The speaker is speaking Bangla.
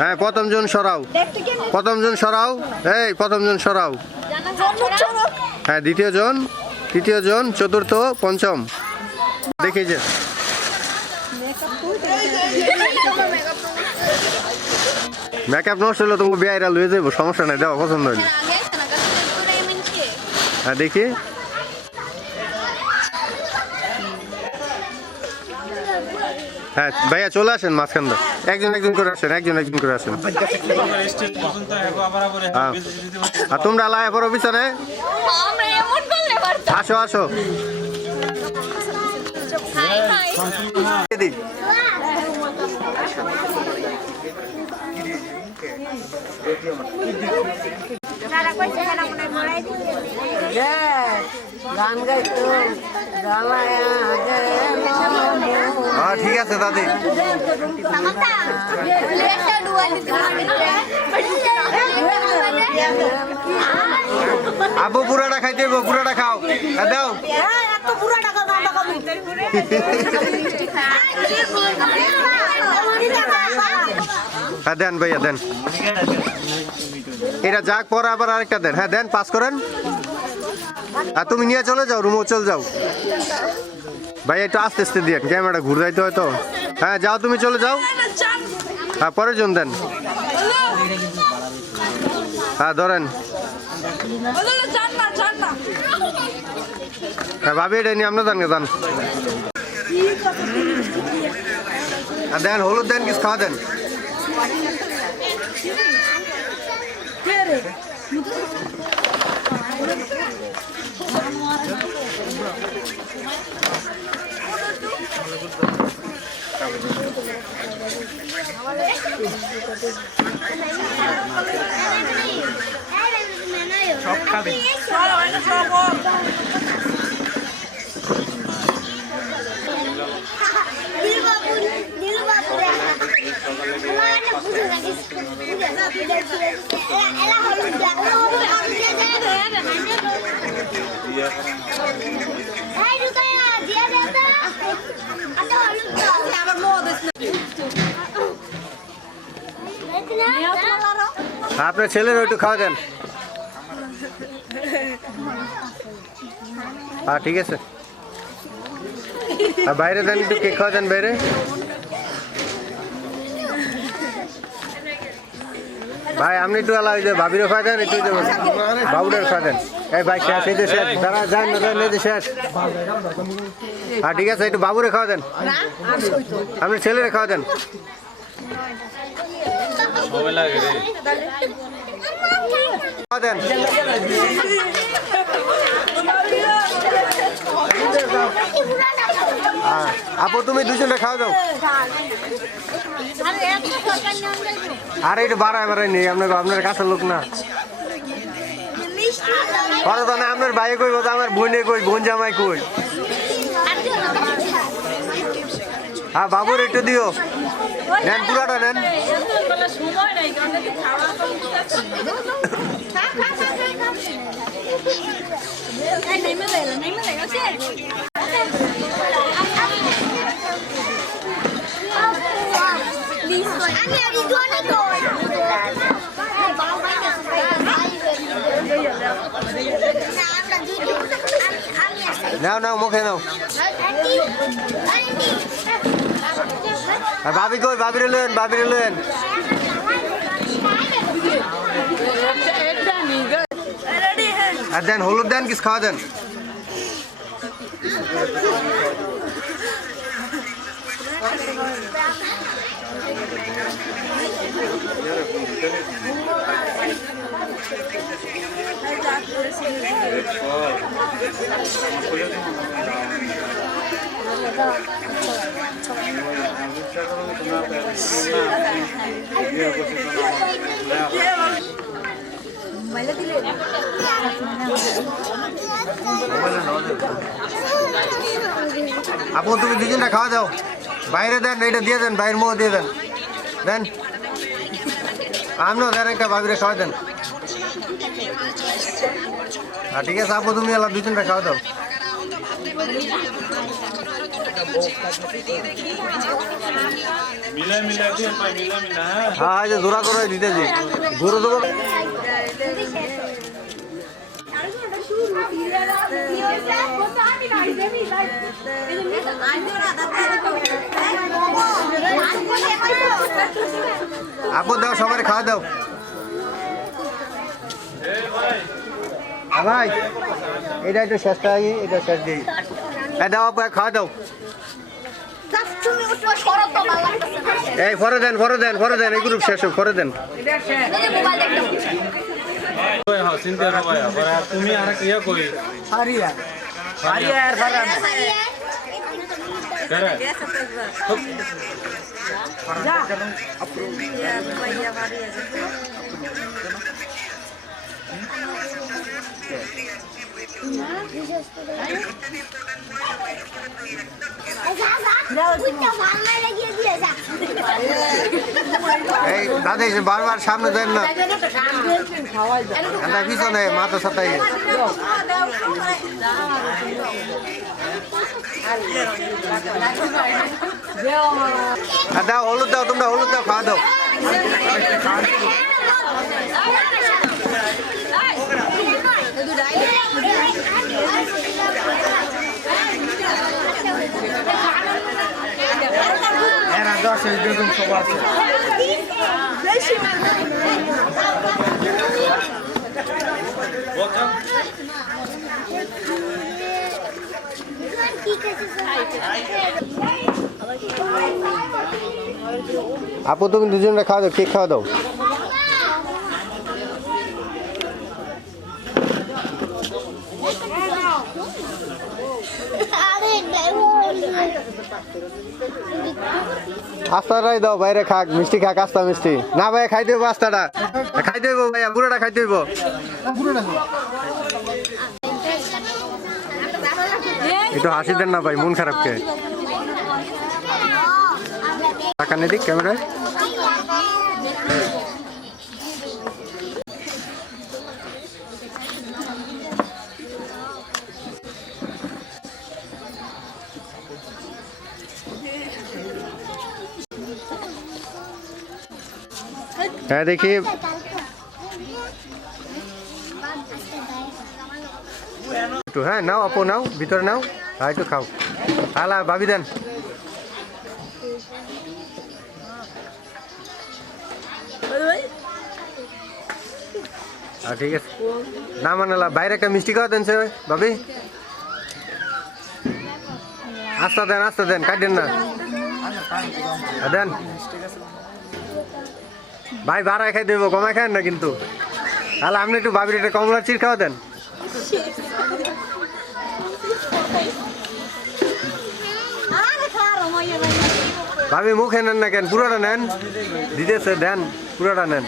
হ্যাঁ প্রথম জন সরাও। প্রথম জন সরাও। এই প্রথম জন সরাও। হ্যাঁ দ্বিতীয় জন তৃতীয় জন চতুর্থ পঞ্চম। দেখি যে। মেকআপ নষ্ট হলে তোমাকে বিয়াইরা হয়ে যাব সমস্যা নাই দেওয়া পছন্দ হয়নি হ্যাঁ দেখি। হ্যাঁ ভাইয়া চলে আসেন মাঝখানটা একজন একজন করে আসেন একজন একজন করে আসেন। হ্যাঁ। আর তোমরা লায়া পড়ো পিছনে আসো আসো। দিদি। হ্যাঁ ঠিক আছে দাদি। আবু পুরাটা খাইতে পুরাটা খাও। হ্যাঁ, দাও। হ্যাঁ দেন ভাইয়া দেন। এটা যাক পরে আবার আরেকটা দেন। হ্যাঁ দেন পাস করেন। আর তুমি নিয়ে চলে যাও রুমও চলে যাও। ভাই, একটু আস্তে আস্তে দিয়ে ক্যামেরা ঘুরে যাইতে হয় তো। হ্যাঁ যাও, তুমি চলে যাও। হ্যাঁ পরের জন দেন। হ্যাঁ ধরেন। হ্যাঁ ভাবি, এটা নিয়ে আপনার দেন দেন দেন, হলুদ দেন, কিছু খাওয়া দেন। সব খাবে আপনার ছেলের একটু খাওয়া দেন। হ্যাঁ ঠিক আছে। আর বাইরে দেন একটু কেক খাওয়া দেন বাইরে। ভাই, আপনি একটু আলা ওই যে ভাবিরও খাওয়া দেন, একটু বাবুরের খাওয়া দেন। এই ভাই শেষ, এই যে শেষ, দাঁড়া, যান যে শেষ। হ্যাঁ ঠিক আছে, একটু বাবুরে খাওয়া দেন। আপনি ছেলেরে খাওয়া দেন। দেন আপু, তুমি দুজনে খাওয়া দাও আর, একটু বাড়ায় বাড়ায় নেই আপনার আপনার কাছের লোক না। কথা তো না, আপনার ভাই কই কথা আমার বোনে কই, বোন জামাই কই। হ্যাঁ বাবুর একটু দিও। নেন পুরাটা, নেন। সময় নাই খাওয়া নেমে গেল নেমে গেল আমি আর ইদুয়ানি কই না আমরা দুটো আমি আমি আসি নাও নাও মুখে নাও আন্টি আন্টি আর ভাবি কই ভাবিরে লেন ভাবিরে লেন আর দেন হলুদ দেন কিছু খাওয়া দেন। আপু, তুমি দুজনটা খাওয়া দাও। বাইরে দেন এটা দিয়ে দেন, বাইরের মুখ দিয়ে দেন। দেন। আপনিও দেন একটা ভাবিরে খাওয়া দেন। ঠিক আছে, আপু, তুমি এলা দুজনটা খাওয়া দাও। হ্যাঁ যে জোড়া করে দিতেছি। গরু দেবো। আপু দাও সবাই খাওয়া দাও। ভাই এটা একটু শেষটা এটা শেষ দিই। দাও খাওয়া দাও। এই ফরে দেন ফরে দেন ফরে দেন এই গ্রুপ শেষ হোক, ফরে দেন। মোবাইল দেখতে ওই হ্যাঁ চিন্তা করবা আবার আর তুমি আর ইয়া কই হারিয়া হারিয়া আর ফারান করে এই, দাদা এসে বারবার সামনে দেন না। এটা পিছনে মাথা সাতাই দাও, হলুদ দাও তোমরা, হলুদ দাও। খাওয়া দাও। আপু তুমি দুজনে খাওয়া দাও কেক খাওয়া দাও। আস্তাটাই দাও, বাইরে খাক, মিষ্টি খাক, আস্তা মিষ্টি। না ভাই, খাই দেবো আস্তাটা। খাই দেবো ভাইয়া, বুড়োটা খাই দেবো। একটু হাসি দেন না ভাই, মন খারাপকে টাকা নিয়ে দিক, ক্যামেরায়? হ্যাঁ দেখি। একটু হ্যাঁ নাও আপু, নাও, ভিতরে নাও। হ্যাঁ একটু খাও। হালা ভাবি দেন। ঠিক আছে। না মানালা বাইরে একটা মিষ্টি খাওয়া দেন, সে, ভাবি। আস্তা দেন আস্তা দেন কাটেন না। দেন। ভাই বাড়ায় খাই দেবো কমায় খান না কিন্তু। তাহলে আপনি একটু ভাবির একটা কমলার চির খাওয়া দেন। ভাবি, মুখে নেন না কেন? পুরোটা নেন। দিতেছে, দেন, পুরোটা নেন।